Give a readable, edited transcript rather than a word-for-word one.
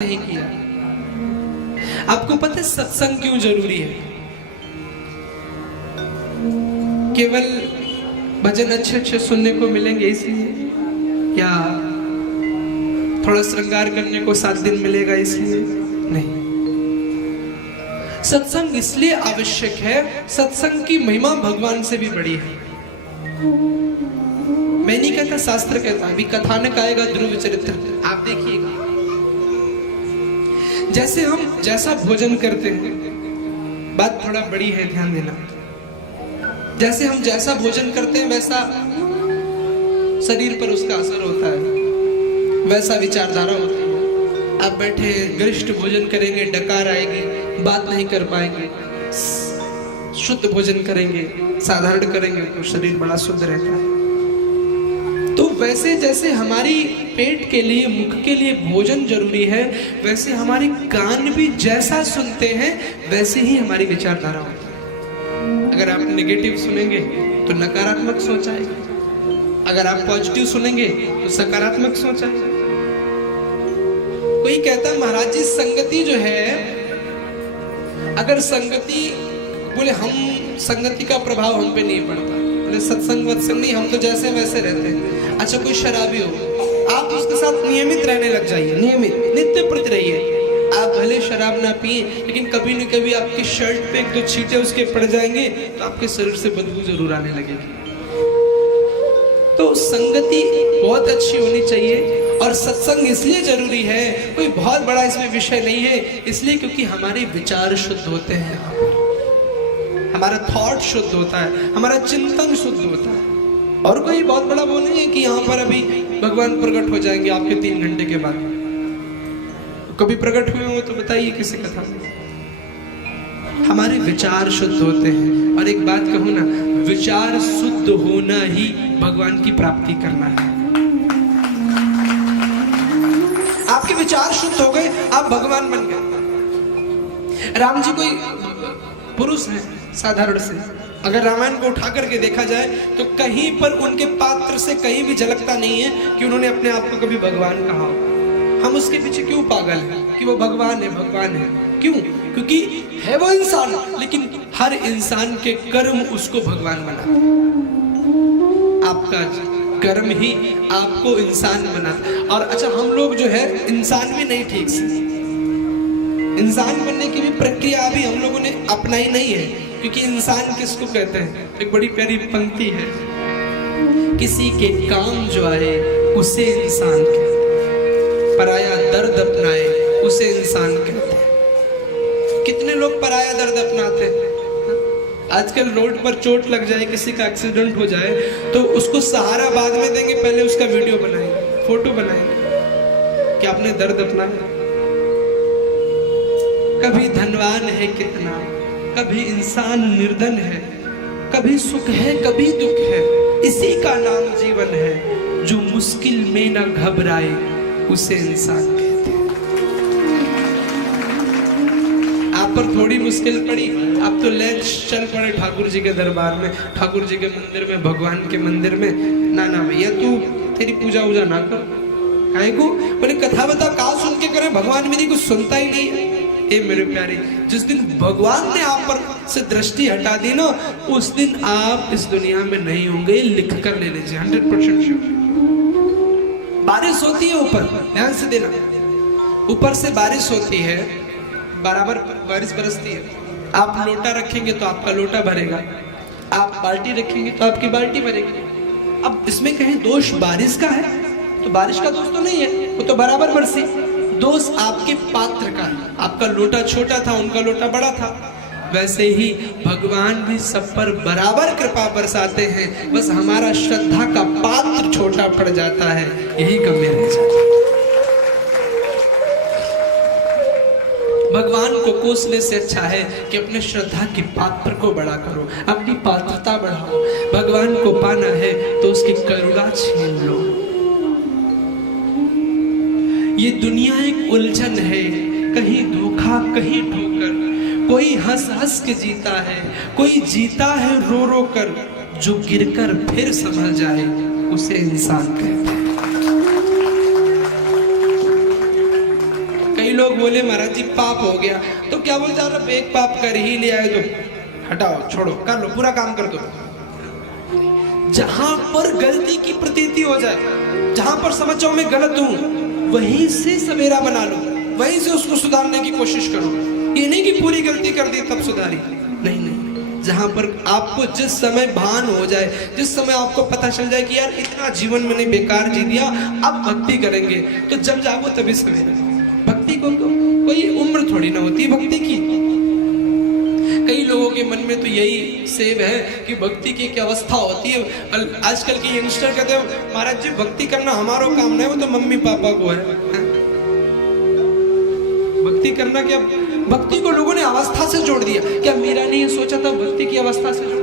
नहीं किया। आपको पता है सत्संग क्यों जरूरी है? केवल भजन अच्छे अच्छे सुनने को मिलेंगे इसलिए, या थोड़ा श्रृंगार करने को 7 दिन मिलेगा इसलिए? नहीं। सत्संग इसलिए आवश्यक है, सत्संग की महिमा भगवान से भी बड़ी है। मैं नहीं कहता, शास्त्र कहता। अभी कथानक आएगा ध्रुव चरित्र, आप देखिएगा। जैसे हम जैसा भोजन करते हैं, बात थोड़ा बड़ी है, ध्यान देना। जैसे हम जैसा भोजन करते हैं वैसा शरीर पर उसका असर होता है, वैसा विचारधारा होती है। आप बैठे गरिष्ठ भोजन करेंगे, डकार आएगी, बात नहीं कर पाएंगे। शुद्ध भोजन करेंगे, साधारण करेंगे तो शरीर बड़ा शुद्ध रहता है। तो वैसे जैसे हमारी पेट के लिए, मुख के लिए भोजन जरूरी है, वैसे हमारे कान भी जैसा सुनते हैं वैसे ही हमारी विचारधारा होती है। अगर आप नेगेटिव सुनेंगे तो नकारात्मक सोच आएगी, अगर आप पॉजिटिव सुनेंगे तो सकारात्मक सोच आएगी। कोई कहता महाराज जी संगति जो है, अगर संगति, बोले हम संगति का प्रभाव हम पे नहीं पड़ता, बोले सत्संग वत्संग नहीं, हम तो जैसे वैसे रहते हैं। अच्छा, कोई शराबी हो, आप उसके साथ नियमित रहने लग जाइए, नियमित नित्य प्रति रहिए। आप भले शराब ना पिए, लेकिन कभी न कभी आपकी शर्ट पे 1-2 छींटे उसके पड़ जाएंगे तो आपके शरीर से बदबू जरूर आने लगेगी। तो संगति बहुत अच्छी होनी चाहिए। और सत्संग इसलिए जरूरी है, कोई बहुत बड़ा इसमें विषय नहीं है, इसलिए क्योंकि हमारे विचार शुद्ध होते हैं, हमारा थॉट शुद्ध होता है, हमारा चिंतन शुद्ध होता है। और कोई बहुत बड़ा वो नहीं है कि यहाँ पर अभी भगवान प्रकट हो जाएंगे आपके 3 घंटे के बाद। कभी प्रकट हुए हो तो बताइए किसी कथा में। हमारे विचार शुद्ध होते हैं। और एक बात कहूँ ना, विचार शुद्ध होना ही भगवान की प्राप्ति करना है। आपके विचार शुद्ध हो गए, आप भगवान बन गए। राम जी कोई पुरुष है साधारण से, अगर रामायण को उठा करके देखा जाए तो कहीं पर उनके पात्र से कहीं भी झलकता नहीं है कि उन्होंने अपने आप को कभी भगवान कहा हो। हम उसके पीछे क्यों पागल हैं कि वो भगवान है, भगवान है। क्यों? क्योंकि है वो इंसान, लेकिन हर इंसान के कर्म उसको भगवान बना। आपका कर्म ही आपको इंसान बना। और अच्छा, हम लोग जो है इंसान भी नहीं ठीक से, इंसान बनने की भी प्रक्रिया अभी हम लोगों ने अपनाई नहीं है। क्योंकि इंसान किसको कहते हैं? एक बड़ी प्यारी पंक्ति है, किसी के काम जो आए उसे इंसान कहते हैं, पराया दर्द अपनाए उसे इंसान कहते हैं। कितने लोग पराया दर्द अपनाते हैं? आजकल रोड पर चोट लग जाए, किसी का एक्सीडेंट हो जाए तो उसको सहारा बाद में देंगे, पहले उसका वीडियो बनाएंगे, फोटो बनाएंगे कि आपने दर्द अपनाया। कभी धनवान है कितना, कभी इंसान निर्धन है, कभी सुख है कभी दुख है, इसी का नाम जीवन है। जो मुश्किल में न घबराए उसे इंसान कहते हैं। आप पर थोड़ी मुश्किल पड़ी, आप तो ले चल पड़े ठाकुर जी के दरबार में, ठाकुर जी के मंदिर में, भगवान के मंदिर में। ना ना भैया, तू तेरी पूजा वूजा ना कर। काहे को? बोले कथा बता का सुन के करे, भगवान मेरी कुछ सुनता ही नहीं है। ए मेरे प्यारे, जिस दिन भगवान ने आप पर से दृष्टि हटा दी ना, उस दिन आप इस दुनिया में नहीं होंगे, लिख कर ले लीजिए, 100% श्योर। बारिश होती है ऊपर, ध्यान से देना, ऊपर से बारिश होती है, बराबर बारिश बरसती है। आप लोटा रखेंगे तो आपका लोटा भरेगा, आप बाल्टी रखेंगे तो आपकी बाल्टी भरेगी। अब इसमें कहीं दोष बारिश का है तो बारिश का दोष तो नहीं है, वो तो बराबर बरसी। दोष आपके पात्र का है, आपका लोटा छोटा था, उनका लोटा बड़ा था। वैसे ही भगवान भी सब पर बराबर कृपा बरसाते हैं, बस हमारा श्रद्धा का पात्र छोटा पड़ जाता है, यही कमी रह जाती है। भगवान को कोसने से अच्छा है कि अपने श्रद्धा के पात्र को बड़ा करो, अपनी पात्रता बढ़ाओ। भगवान को पाना है तो उसकी करुणा छीन लो। ये दुनिया एक उलझन है, कहीं धोखा कहीं ठोकर। कोई हंस हंस के जीता है, कोई जीता है रो रो कर। जो गिरकर फिर संभल जाए उसे इंसान कहते हैं। लोग बोले महाराज जी पाप हो गया, तो क्या बोलते हैं, अरे एक पाप कर ही लिया है तो हटाओ, छोड़ो, कर लो, पूरा काम कर दो। जहां पर गलती की प्रतीति हो जाए, जहां पर समझ जाओ मैं गलत हूं, वहीं से सवेरा बना लो, वहीं से उसको सुधारने की कोशिश करो। ये नहीं कि पूरी गलती कर दी तब सुधारी, नहीं नहीं। जहां पर आपको जिस समय भान हो जाए, जिस समय आपको पता चल जाए कि यार इतना जीवन मैंने बेकार जी दिया, अब भक्ति करेंगे, तो जब जागो तभी सवेरा। भक्ति को तो कोई उम्र थोड़ी ना होती भक्ति की। कई लोगों के मन में तो यही सेव है कि भक्ति की क्या अवस्था होती है। आजकल के यंगस्टर कहते हैं महाराज जी भक्ति करना हमारा काम नहीं, वो तो मम्मी पापा को है। भक्ति करना क्या, भक्ति को लोगों ने अवस्था से जोड़ दिया। क्या मीरा ने ये सोचा था भक्ति की अवस्था से जोड़